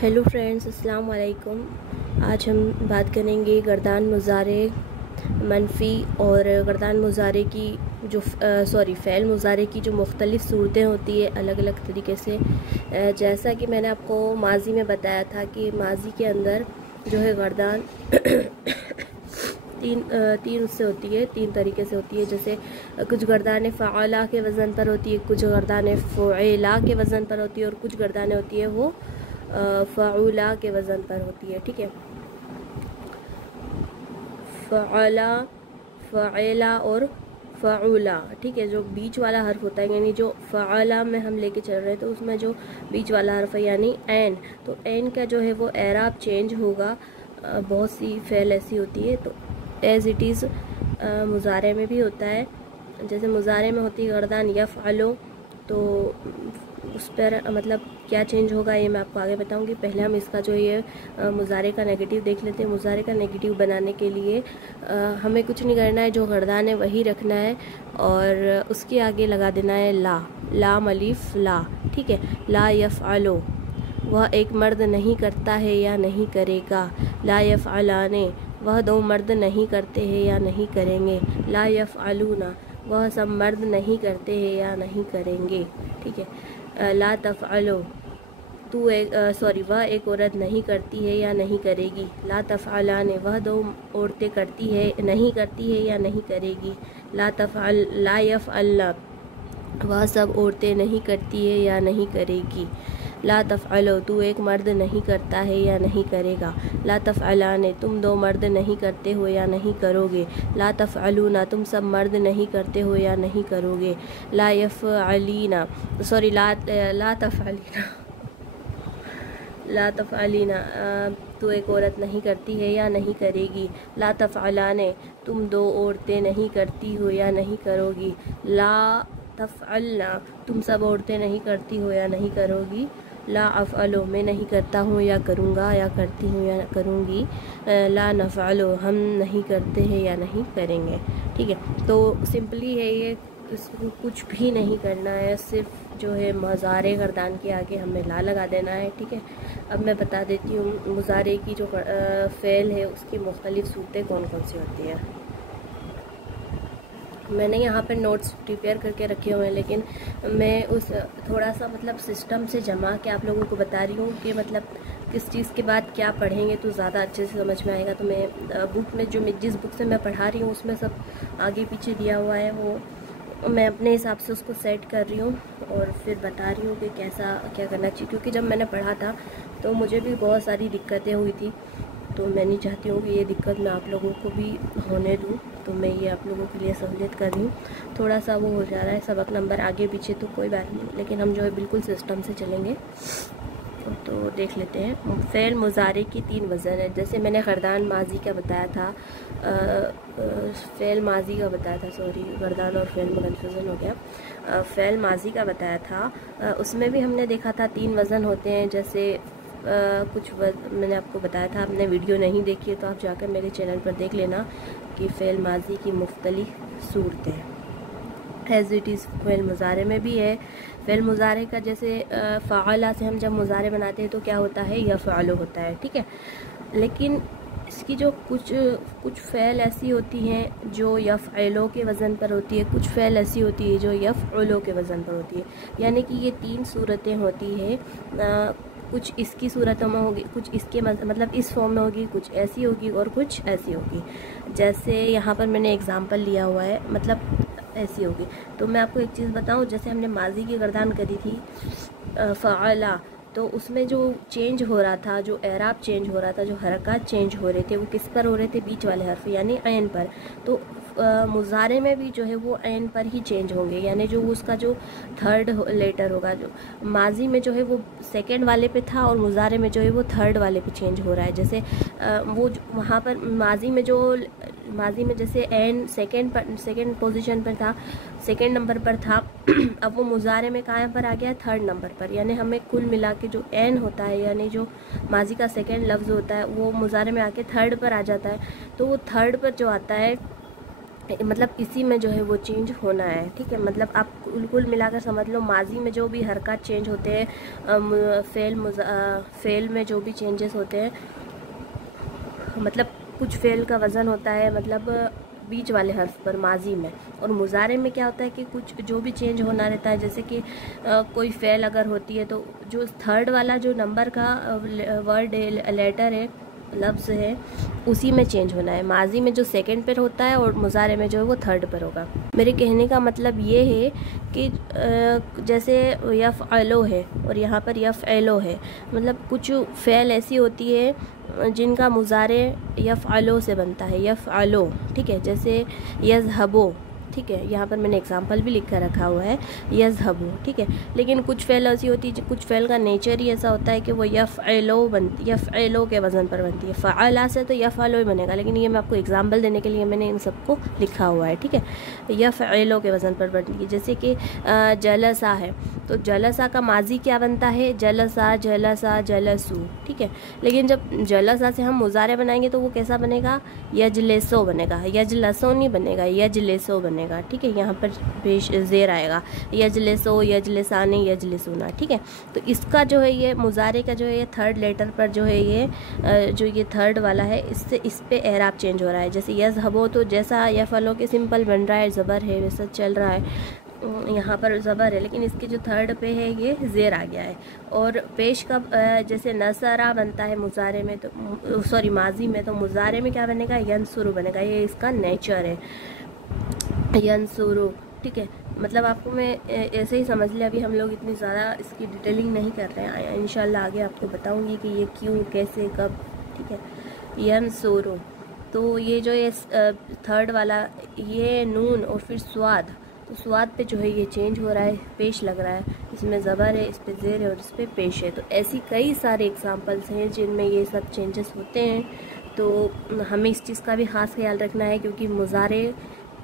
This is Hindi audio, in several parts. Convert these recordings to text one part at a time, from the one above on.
हेलो फ्रेंड्स, अस्सलाम वालेकुम। आज हम बात करेंगे गर्दान मुज़ारे मनफ़ी और गर्दान मुज़ारे की जो फ़ेल मुज़ारे की जो मुख्तलिफ़ सूरतें होती है अलग अलग तरीके से। जैसा कि मैंने आपको माजी में बताया था कि माजी के अंदर जो है गर्दान तीन उससे होती है, तीन तरीके से होती है। जैसे कुछ गर्दान फ़आला के वज़न पर होती है, कुछ गर्दान फ़ुएला के वज़न पर होती है और कुछ गर्दानें होती है वो फ़उला के वज़न पर होती है। ठीक है, फ़अला, फ़एला और फ़उला। ठीक है, जो बीच वाला हर्फ होता है, यानी जो फ़अला में हम लेके चल रहे हैं तो उसमें जो बीच वाला हर्फ है यानी ऐन, तो ऐन का जो है वो एराब चेंज होगा। बहुत सी फ़ेल ऐसी होती है, तो एज़ इट इज़ मुज़ारे में भी होता है। जैसे मुज़ारे में होती है गर्दान यफ़अलो, तो उस पर मतलब क्या चेंज होगा ये मैं आपको आगे बताऊंगी। पहले हम इसका जो ये मुज़ारे का नेगेटिव देख लेते हैं। मुज़ारे का नेगेटिव बनाने के लिए हमें कुछ नहीं करना है, जो गर्दान है वही रखना है और उसके आगे लगा देना है ला, लाम अलिफ ला। ठीक है, ला यफ़अलो, वह एक मर्द नहीं करता है या नहीं करेगा। ला यफ़अलाने, वह दो मर्द नहीं करते हैं या नहीं करेंगे। ला यफ़अलूना, वह सब मर्द नहीं करते हैं या नहीं करेंगे। ठीक है, ला तफ़अलो, वह एक औरत नहीं करती है या नहीं करेगी। ला तफ़अलाने, वह दो औरतें करती है नहीं करती है या नहीं करेगी। ला यफ़अलना, वह सब औरतें नहीं करती है या नहीं करेगी। ला तफ़अलो, तू एक मर्द नहीं करता है या नहीं करेगा। ला तफ़अलाने, तुम दो मर्द नहीं करते हो या नहीं करोगे। ला तफ़अलूना, तुम सब मर्द नहीं करते हो या नहीं करोगे। ला यफ़अलीना, ला तफ़अलीना, ला तफ़अलीना, तू एक औरत नहीं करती है या नहीं करेगी। ला तफ़अलाने, तुम दो औरतें नहीं करती हो या नहीं करोगी। ला तफ़अलना, तुम सब औरतें नहीं करती हो या नहीं करोगी। ला अफ़अलो, मैं नहीं करता हूँ या करूँगा, या करती हूँ या करूँगी। ला नफ़अलो, हम नहीं करते हैं या नहीं करेंगे। ठीक है, तो सिंपली है ये, इसको कुछ भी नहीं करना है, सिर्फ जो है मुज़ारे गर्दान के आगे हमें ला लगा देना है। ठीक है, अब मैं बता देती हूँ मुज़ारे की जो फ़ेल है उसकी मुख्तलिफ़ सूरतें कौन कौन सी होती हैं। मैंने यहाँ पर नोट्स प्रिपेयर करके रखे हुए हैं, लेकिन मैं उस थोड़ा सा मतलब सिस्टम से जमा के आप लोगों को बता रही हूँ कि मतलब किस चीज़ के बाद क्या पढ़ेंगे तो ज़्यादा अच्छे से समझ में आएगा। तो मैं बुक में जिस बुक से मैं पढ़ा रही हूँ उसमें सब आगे पीछे दिया हुआ है, वो मैं अपने हिसाब से उसको सेट कर रही हूँ और फिर बता रही हूँ कि कैसा क्या करना चाहिए। क्योंकि जब मैंने पढ़ा था तो मुझे भी बहुत सारी दिक्कतें हुई थी, तो मैं नहीं चाहती हूँ कि ये दिक्कत मैं आप लोगों को भी होने दूँ, तो मैं ये आप लोगों के लिए सहूलियत कर रही हूँ। थोड़ा सा वो हो जा रहा है सबक नंबर आगे पीछे तो कोई बात नहीं, लेकिन हम जो है बिल्कुल सिस्टम से चलेंगे। तो देख लेते हैं। फ़ेल मुज़ारे की तीन वज़न है। जैसे मैंने गर्दान माजी का बताया था, फ़ेल माजी का बताया था, सॉरी गर्दान और फ़ेल में कन्फ्यूज़न हो गया। फ़ेल माजी का बताया था, उसमें भी हमने देखा था तीन वज़न होते हैं। जैसे मैंने आपको बताया था, आपने वीडियो नहीं देखी है तो आप जाकर मेरे चैनल पर देख लेना कि फ़ेल माजी की मुख्तलिफ़ सूरतें एज़ इट इज़ फ़ेल मुज़ारे में भी है। फ़ेल मुज़ारे का जैसे फ़अला से हम जब मुज़ारे बनाते हैं तो क्या होता है, यफ़अलु होता है। ठीक है, लेकिन इसकी जो कुछ फ़ेल ऐसी होती हैं जो यफ़अलो के वज़न पर होती है, कुछ फ़ेल ऐसी होती है जो यफ़अलो के वज़न पर होती है। यानी कि ये तीन सूरतें होती है, कुछ इसकी सूरतों में होगी, कुछ इसके मतलब इस फॉर्म में होगी, कुछ ऐसी होगी और कुछ ऐसी होगी। जैसे यहाँ पर मैंने एग्ज़ाम्पल लिया हुआ है, मतलब ऐसी होगी। तो मैं आपको एक चीज़ बताऊँ, जैसे हमने माजी की गर्दान करी थी फ़अला, तो उसमें जो चेंज हो रहा था, जो एराब चेंज हो रहा था, जो हरकत चेंज हो रहे थे, वो किस पर हो रहे थे, बीच वाले हर्फ यानी ऐन पर। तो मुज़ारे में भी जो है वो ऐन पर ही चेंज होंगे, यानी जो उसका जो थर्ड लेटर होगा, जो माजी में जो है वो सेकंड वाले पे था और मुज़ारे में जो है वो थर्ड वाले पे चेंज हो रहा है। जैसे वो वहाँ पर माजी में जैसे एन सेकंड पोजीशन पर था, सेकंड नंबर पर था अब वो मुज़ारे में कहाँ पर आ गया, थर्ड नंबर पर। यानी हमें कुल मिला के जो एन होता है, यानी जो माजी का सेकंड लफ्ज़ होता है, वो मुज़ारे में आके थर्ड पर आ जाता है। तो वो थर्ड पर जो आता है मतलब इसी में जो है वो चेंज होना है, ठीक है। मतलब आप कुल मिलाकर समझ लो, माजी में जो भी हरकत चेंज होते हैं, फेल में जो भी चेंजेस होते हैं, मतलब कुछ फेल का वज़न होता है मतलब बीच वाले हर्फ पर माजी में, और मुजारे में क्या होता है कि कुछ जो भी चेंज होना रहता है, जैसे कि कोई फेल अगर होती है तो जो थर्ड वाला जो नंबर का वर्ड लेटर है, लफ्ज़ है, उसी में चेंज होना है। माजी में जो सेकंड पर होता है और मुजारे में जो है वो थर्ड पर होगा। मेरे कहने का मतलब ये है कि जैसे यफ़अलो है और यहाँ पर यफ़अलो है, मतलब कुछ फ़ेल ऐसी होती है जिनका मुजारे यफ़अलो से बनता है, यफ़अलो, ठीक है। जैसे यज़हबो, ठीक है, यहाँ पर मैंने एग्जांपल भी लिख कर रखा हुआ है, यज़हबू, ठीक है। लेकिन कुछ फ़ेल ऐसी होती है, कुछ फ़ेल का नेचर ही ऐसा होता है कि वो यफ़अलो बनती, यफ़अलो के वज़न पर बनती है। फ़अला से तो यफ़अलो ही बनेगा, लेकिन ये मैं आपको एग्जांपल देने के लिए मैंने इन सबको लिखा हुआ है, ठीक है। यफ़अलो के वज़न पर बनती है। जैसे कि जलसा है, तो जलसा का माजी क्या बनता है, जलसा, जलसा, जलसू, ठीक है। लेकिन जब जलसा से हम मुजारे बनाएंगे तो वो कैसा बनेगा, यजलिसो बनेगा, यजलसो नहीं बनेगा, यजलिसो बनेगा, ठीक है। यहाँ पर पेश ज़ेर आएगा, यजलिसो, यजलिसाने, यजलिसूना, ठीक है। तो इसका जो है ये मुजारे का जो है ये थर्ड लेटर पर जो है ये जो ये थर्ड वाला है, इससे इस पे एराब चेंज हो रहा है। जैसे यज़हबो तो जैसा यफ़अलो के सिंपल बन रहा है, ज़बर है, वैसा चल रहा है, यहाँ पर ज़बर है, लेकिन इसके जो थर्ड पे है ये ज़ेर आ गया है। और पेश का जैसे नसरा बनता है मुजारे में, तो सॉरी माजी में, तो मुजारे में क्या बनेगा, यंसुरु बनेगा। ये इसका नेचर है, यंसुरु, ठीक है। मतलब आपको मैं ऐसे ही समझ लिया, अभी हम लोग इतनी ज़्यादा इसकी डिटेलिंग नहीं कर रहे हैं, इंशाल्लाह आगे आपको बताऊंगी कि ये क्यों, कैसे, कब, ठीक है। यंसुरु, तो ये जो ये थर्ड वाला, ये नून और फिर स्वाद, तो स्वाद पे जो है ये चेंज हो रहा है, पेश लग रहा है, इसमें ज़बर है, इस पे ज़ेर है और इस पे पेश है। तो ऐसी कई सारे एग्जांपल्स हैं जिनमें ये सब चेंजेस होते हैं। तो हमें इस चीज़ का भी ख़ास ख्याल रखना है, क्योंकि मुजारे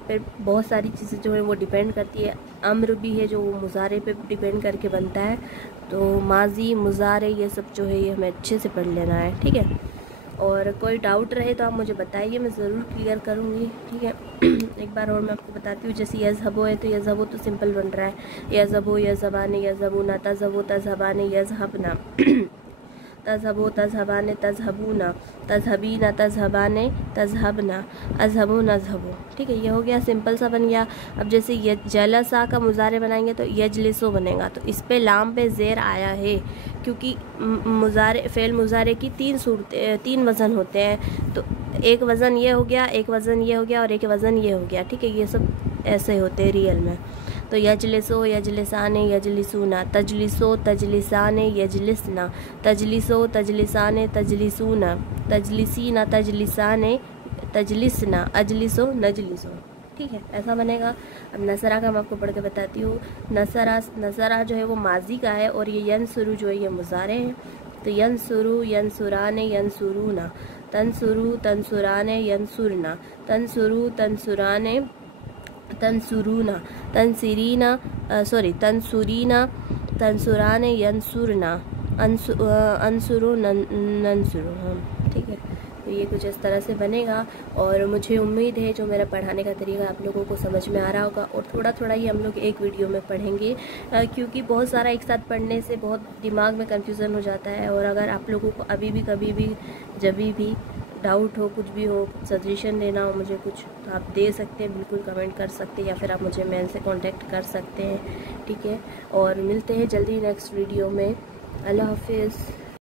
पे बहुत सारी चीज़ें जो है वो डिपेंड करती है। अम्र भी है जो मुजारे पे डिपेंड करके बनता है। तो माजी, मुजारे, ये सब जो है ये हमें अच्छे से पढ़ लेना है, ठीक है। और कोई डाउट रहे तो आप मुझे बताइए, मैं ज़रूर क्लियर करूँगी, ठीक है। एक बार और मैं आपको बताती हूँ, जैसे यज़हबो है तो यज़हबो तो सिंपल बन रहा है, यज़हबो, यज़हबाने, यज़हबूना, तज़हबो, तज़हबाने, यज़हबना, तज़हबो, तज़हबाने, तज़हबूना, तज़हबीना, तज़हबाने, तज़हबना, अज़हबो, नज़हबो, ठीक है। ये हो गया, सिंपल सा बन गया। अब जैसे ये जलसा का मुजारे बनाएंगे तो यजलिसो बनेगा, तो इस पे लाम पे ज़ेर आया है, क्योंकि मुजारे, फ़ेल मुजारे की तीन वज़न होते हैं। तो एक वज़न ये हो गया, एक वज़न ये हो गया और एक वज़न ये हो गया, ठीक है। ये सब ऐसे होते हैं रियल में। तो यजलिसो, यजलिसाने, यजलिसूना, तजलिसो, तजलिसाने, यजलिसना, तजलिसो, तजलिसाने, तजलिसूना, तजलिसीना, तजलिसाने, तजलिसना, अजलिसो, नजलिसो, ठीक है, ऐसा बनेगा। अब नसरा का मैं आपको पढ़ के बताती हूँ। नसरा जो है वो माजी का है और ये यंसुरु जो है ये मुजारे हैं। तो यंसुरु, यंसुराने, यंसुरूना, तंसुरु, तंसुराने, यंसुरना, तंसुरु, तंसुराने, तंसुरूना, तंसरीना, तंसुरीना, तंसुराने, यंसुरना, अंसुरु, नंसुरु, हाँ, ठीक है। तो ये कुछ इस तरह से बनेगा। और मुझे उम्मीद है जो मेरा पढ़ाने का तरीका आप लोगों को समझ में आ रहा होगा, और थोड़ा थोड़ा ही हम लोग एक वीडियो में पढ़ेंगे, क्योंकि बहुत सारा एक साथ पढ़ने से बहुत दिमाग में कन्फ्यूज़न हो जाता है। और अगर आप लोगों को अभी भी, कभी भी, जब भी डाउट हो, कुछ भी हो, सजेशन देना हो मुझे कुछ, तो आप दे सकते हैं, बिल्कुल कमेंट कर सकते हैं, या फिर आप मुझे मेल से कांटेक्ट कर सकते हैं, ठीक है। और मिलते हैं जल्दी नेक्स्ट वीडियो में। अल्लाह हाफिज़।